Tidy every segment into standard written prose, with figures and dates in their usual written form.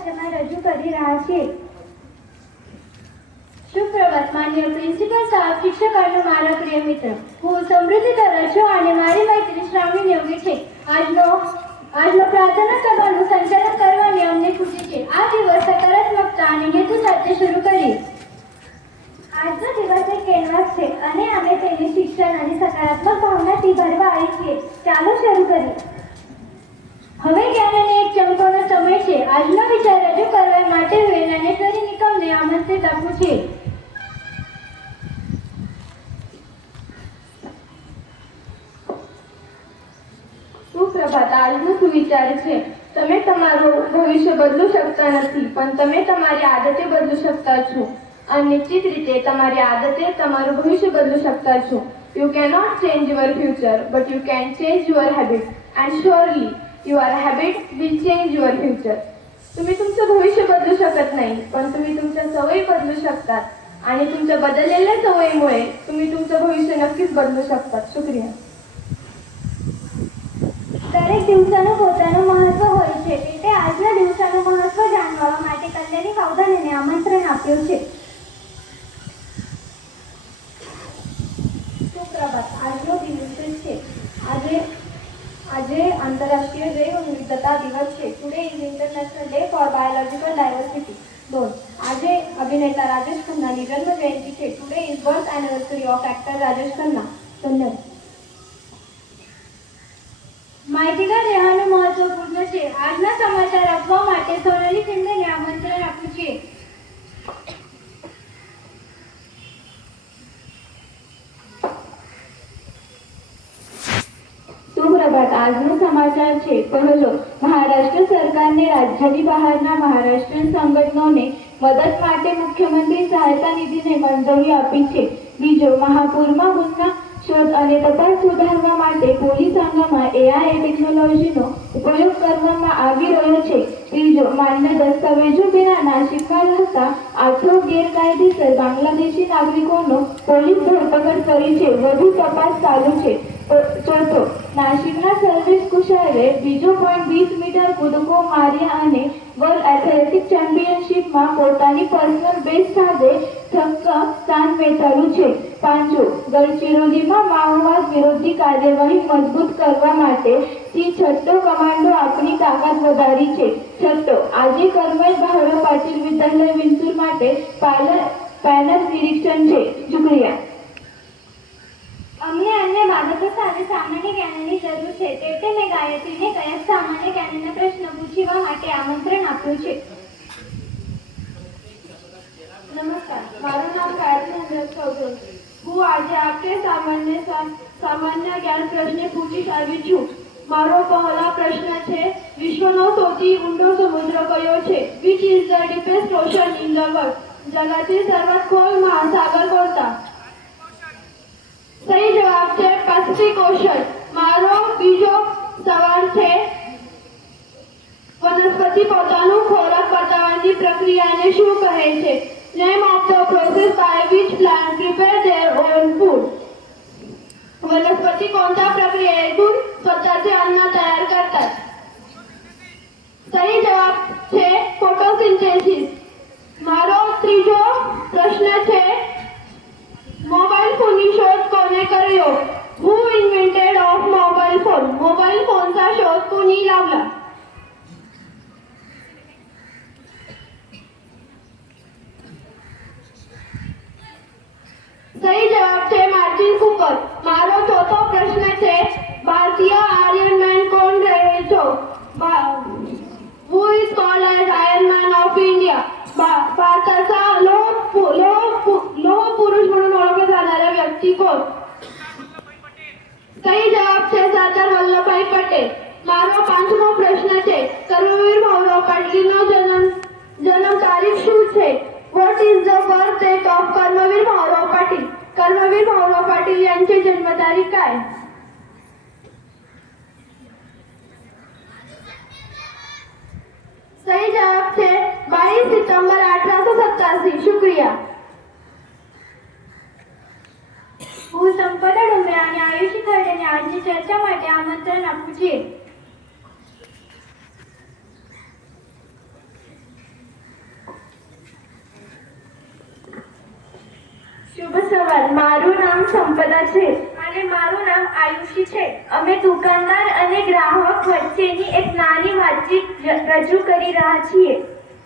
વચ્ચેમાં રજૂ કરી રહ્યા છીએ. સુપ્રભાત માનનીય પ્રિન્સિપલ સાહેબ, શિક્ષકોનો મારા પ્રિય મિત્ર. હું સમૃદ્ધિ કરું છું અને મારી મૈત્રી શ્રાવણી નિયોગી છે. આજનો પ્રાર્થના સભાનું સંચાલન કરવાની અમને ખુશી છે. આ દિવસ સકારાત્મકતા અને હેતુ સાથે શરૂ કરીએ. આજનો દિવસ એક કેનવાસ છે અને અમે તેની શિક્ષણ અને સકારાત્મક ભાવનાથી ભરવા આવી છીએ. ચાલો શરૂ કરીએ. હવે જ્ઞાનને એક ચમકોનો સમય છે. આજનો વિચાર રજૂ કરવા માટે હું જ્ઞાનેશ્વરી નિકમને આમંત્રિત આપું છું. સુપ્રભાત. આજનો સુવિચાર છે, તમે તમારું ભવિષ્ય બદલી શકતા નથી, પણ તમે તમારી આદતે બદલી શકતા છો. અને નિશ્ચિત રીતે તમારી આદતે તમારું ભવિષ્ય બદલી શકતા છો. You cannot change your future, but you can change your habits, and surely your habits will change your future. तुम्ही तुमचं भविष्य बदलू शकत नाही, पण तुम्ही तुमच्या सवयी बदलू शकतात. आणि तुमच्या बदललेल्या सवयीमुळे तुम्ही तुमचं भविष्य नक्कीच बदलू शकतात. शुक्रिया. દરેક દિવસનું પોતાનું મહત્વ હોય છે. તે આજના દિવસનું મહત્વ જાણવા માટે કલ્યાણી કાવદાનને આમંત્રણ આપ્યું છે. સુપ્રભાત. આજનો દિવસ છે. આજે આંતરરાષ્ટ્રીય જૈવ વિવિધતા દિવસ છે. Today is international day for biological diversity. આજે અભિનેતા રાજેશ ખન્નાની જન્મ જયંતિ છે. Today is birth anniversary of actor Rajesh Khanna. ધન્યવાદ. માહિતીગાર રહેવાનું મહત્વપૂર્ણ છે. આજના સમાચાર આપવા માટે સોનાલી સિંધને આમંત્રણ આપું છું. સુપ્રભાત. આજનો સમાચાર છે. પહેલો, મહારાષ્ટ્ર સરકારને રાજ્યની બહારના મહારાષ્ટ્રીયન સંગઠનોને મદદ માટે મુખ્યમંત્રી સહાયતા નિધિને મંજૂરી આપી છે. બીજો, મહાપૂરમાં ગુના શોધ અને તપાસ સુધારવા માટે પોલીસ અંગમાં AI ટેકનોલોજીનો ઉપયોગ કરવામાં આવી રહ્યો છે. ત્રીજો, માન્ય દસ્તાવેજો વિના નાસિકમાં રહેતા 8 ગેરકાયદેસર બાંગ્લાદેશી નાગરિકોનો પોલીસ ધરપકડ કરી છે. વધુ તપાસ ચાલુ છે. ચોથો, નાસિકના સર્વિસ કુશારે 2.20 મીટર કૂદકો માર્યા અને વર્લ્ડ એથ્લેટિક ચેમ્પિયનશિપમાં પોતાની પર્સનલ બેસ્ટ સાથે સ્થાન મેળવ્યું છે. પાંચો, ગડચિરોલીમાં માઓવાદ વિરોધી કાર્યવાહી મજબૂત કરવા માટે છઠ્ઠો કમાન્ડો આપણી તાકાત વધારી છે. છઠ્ઠો, આજે કર્મલ બહારો પાટીલ વિદ્યાલય વિંસુર માટે પેનલ નિરીક્ષણ છે. શુક્રિયા. અમને અન્ય બાબતો સાથે સામાન્ય જ્ઞાનની જરૂર છે. તે મેં ગાયત્રીને કયા સામાન્ય જ્ઞાનના પ્રશ્ન પૂછવા માટે આમંત્રણ આપ્યું છે. નમસ્કાર, મારું નામ ગાયત્રી અંજસ ચૌધરી. હું આજે આપકે સામાન્ય જ્ઞાન પ્રશ્ન પૂછી આવી છું. મારો પહેલો પ્રશ્ન છે, વિશ્વનો સૌથી ઊંડો સમુદ્ર કયો છે? Which is the deepest ocean in the world? જગતથી સર્વાત खोल મહાસાગર કોणता? સહી જવાબ છે પેસિફિક ઓશન. મારો બીજો સવાલ છે, વનસ્પતિ પોતાનું ખોરાક બતાવવાની પ્રક્રિયાને શું કહે છે? Name of the process by which plant prepare their own food. वनस्पती कोणत्या प्रक्रियेतून स्वतःचे अन्न तयार करतात? सही जवाब છે फोटोसिंथेसिस. મારો ત્રીજો પ્રશ્ન છે, મોબાઈલ ફોનની શોધ કોને કર્યો? Who invented of mobile phone? Mobile फोनचा शोध कोणी लावला? સહી જવાબ છે માર્ટિન કૂપર. મારો ચોથો પ્રશ્ન છે, ભારતીય આયર્ન મેન કોણ રહે છો? Who is called as iron man of India? भारताचा लोह पुरुष म्हणून ओळखला जाणारा व्यक्ती कोण? सही जवाब છે સરદાર વલ્લભભાઈ પટેલ. મારો પાંચમો પ્રશ્ન છે, કર્મવીર ભાઉરાવ પાટીલનો જન્મ તારીખ શું છે? What is the birth date of कर्मवीर भाऊराव पाटील? कर्मवीर भाऊराव पाटील यांची जन्मतारीख काय? सही जवाब છે 22 સિતંબર 1887. શુક્રિયા. હું સંપદા ડુંબરા અને આયુષી ખરડેને આજની ચર્ચા માટે આમંત્રણ આપું છું. નમસ્કાર, મારું નામ સંપદા છે અને મારું નામ આયુષી છે. અમે દુકાનદાર અને ગ્રાહક વચ્ચેની એક નાની વાતચીત રજૂ કરી રહ્યા છીએ.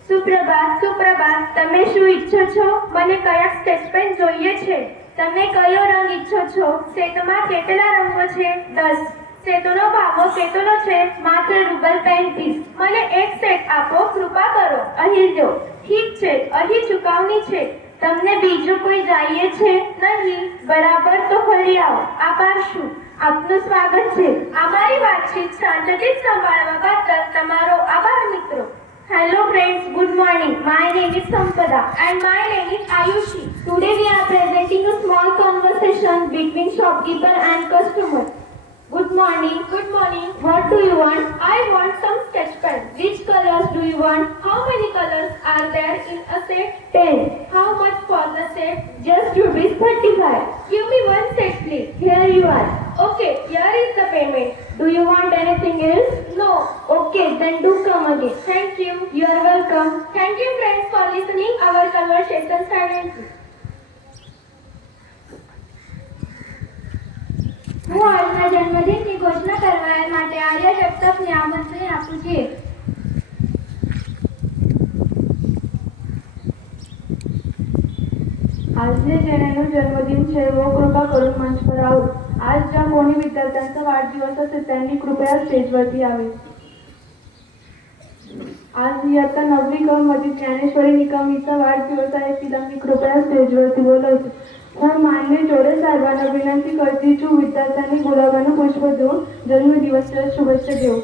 સુપ્રભાત. તમે શું ઈચ્છો છો? મને કયા સ્કેચ પેન જોઈએ છે? તમે કયો રંગ ઈચ્છો છો? સેટમાં કેટલા રંગો છે? 10. સેટનો ભાવ કેટલો છે? માત્ર ₹35. મને એક સેટ આપો, કૃપા કરો. અહીં જો. ઠીક છે, અહીં ચુકવણી છે. તમને બીજું કોઈ જોઈએ છે? નહીં. બરાબર, તો ફરી આવો. આભાર. શું આપનું સ્વાગત છે. અમારી વાતચીત શાંતિથી સંભાળવા બદલ તમારો આભાર મિત્રો. Hello friends, good morning. My name is Sampada. And my name is Ayushi. Today we are presenting a small conversation between shopkeeper and customer. Good morning. Good morning. What do you want? I want some sketch pens. Which colors do you want? How many colors are there in a set? 10. How much for the set? Just ₹35. Give me one set, please. Here you are. Okay, here is the payment. Do you want anything else? No. Okay, then do come again. Thank you. You are welcome. Thank you friends for listening our conversation silently. હું આજના જન્મદિનની ઘોષણા કરવા માટે આર્ય જગતપને આમંત્રણ આપું છું. आज जे जेण्यानं जन्मदिन छे वो कृपा करून मंच पर आहो. आज ज्या कोणी विद्यार्थ्यांचा वाढदिवस असेल त्यांनी कृपया स्टेजवरती यावे. आज इयत्ता 9वी क मधील ज्ञानेश्वरी निकम हिचा वाढदिवस आहे. तिला मी कृपया स्टेजवरती बोलवते. હું માન્ય જોડે સાહેબાंना विनंती करते છું વિદ્યાર્થીઓને ગુલાબાનું પુષ્પ દેવું જન્મદિવસની શુભેચ્છા દેવું.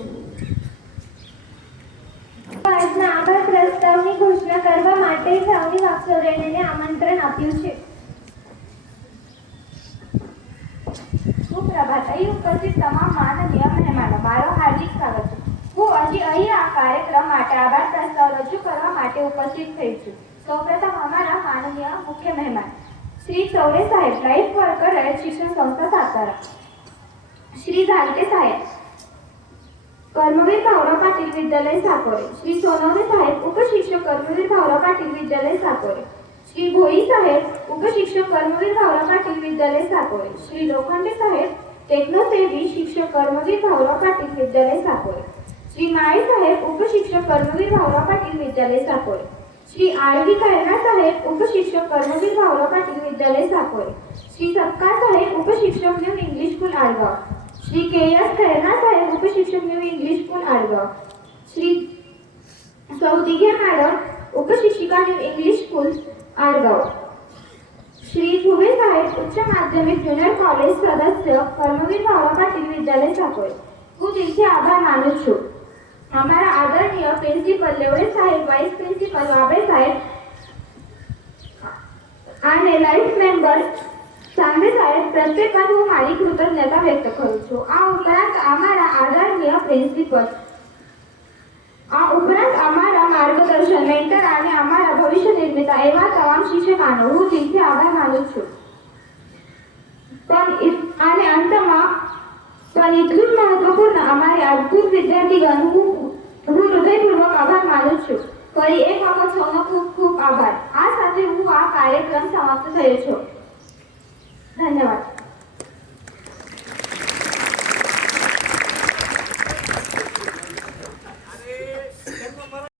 આજના આભાર પ્રસ્તાવની ઘોષણા કરવા માટે સૌની વાક્સરેને આમંત્રણ આપ્યું છે. સુપ્રભાત. અહીં ઉપસ્થિત તમામ માનનીય મહેમાનો, મારો હાર્દિક સ્વાગત છે. હું અહીં આ કાર્યક્રમ માટે આભાર પ્રસ્તાવ રજૂ કરવા માટે ઉપસ્થિત થઈ છું. સૌપ્રથમ અમારા માનનીય મુખ્ય મહેમાન श्री चौरे साहेब, लाईफ वर्कर रयत शिक्षण संस्था सातारा. श्री झालके साहेब, कर्मवीर भाऊराव पाटील विद्यालय साकोरे. श्री सोनवणे साहेब, उपशिक्षक कर्मवीर भाऊराव पाटील विद्यालय साकोरे. श्री भोई साहेब, उपशिक्षक कर्मवीर भाऊराव पाटील विद्यालय साकोरे. श्री लोखंडे साहेब, टेक्नोसेवी शिक्षक कर्मवीर भाऊराव पाटील विद्यालय साकोरे. श्री माळी साहेब, उपशिक्षक कर्मवीर भाऊराव पाटील विद्यालय साकोरे. श्री आर.व्ही. खैरनार साहेब, उपशिक्षक कर्मवीर भाऊराव पाटील विद्यालय साकोरे. श्री सपकाळ साहेब, उपशिक्षक New English School Adgaon. Shri K S. Khairnar साहेब, उपशिक्षक New English School Adgaon. Shri Saudige madam, उपशिक्षिका New English School Adgaon. Shri Zube साहेब, उच्च माध्यमिक ज्युनियर कॉलेज सदस्य, कर्मवीर भाऊराव पाटील विद्यालय साकोरे. હું દિલથી આભાર માનું છું. અમારા આદરણીય પ્રિન્સિપલ લેવડે સાહેબ, વાઇસ પ્રિન્સિપલ વાબે સાહેબ અને લાઈફ મેમ્બર સાંભે સાહેબ, પ્રત્યેક હું મારી કૃતજ્ઞતા વ્યક્ત કરું છું. આ ઉપરાંત અમારા આદરણીય પ્રિન્સિપલ, આ ઉપરાંત અમારા માર્ગદર્શન મેન્ટર અને અમારા ભવિષ્ય નિર્માતા એવા તમામ શિક્ષકોનો હું દિલથી આભાર માનું છું. અને અંતમાં પણ એટલું જ મહત્વપૂર્ણ અમારે અદ્ભુત વિદ્યાર્થીગણ હું હૃદયપૂર્વક આભાર માનું છું. ફરી એક વખત સૌનો ખૂબ ખૂબ આભાર. આ સાથે હું આ કાર્યક્રમ સમાપ્ત થયો છું. ધન્યવાદ.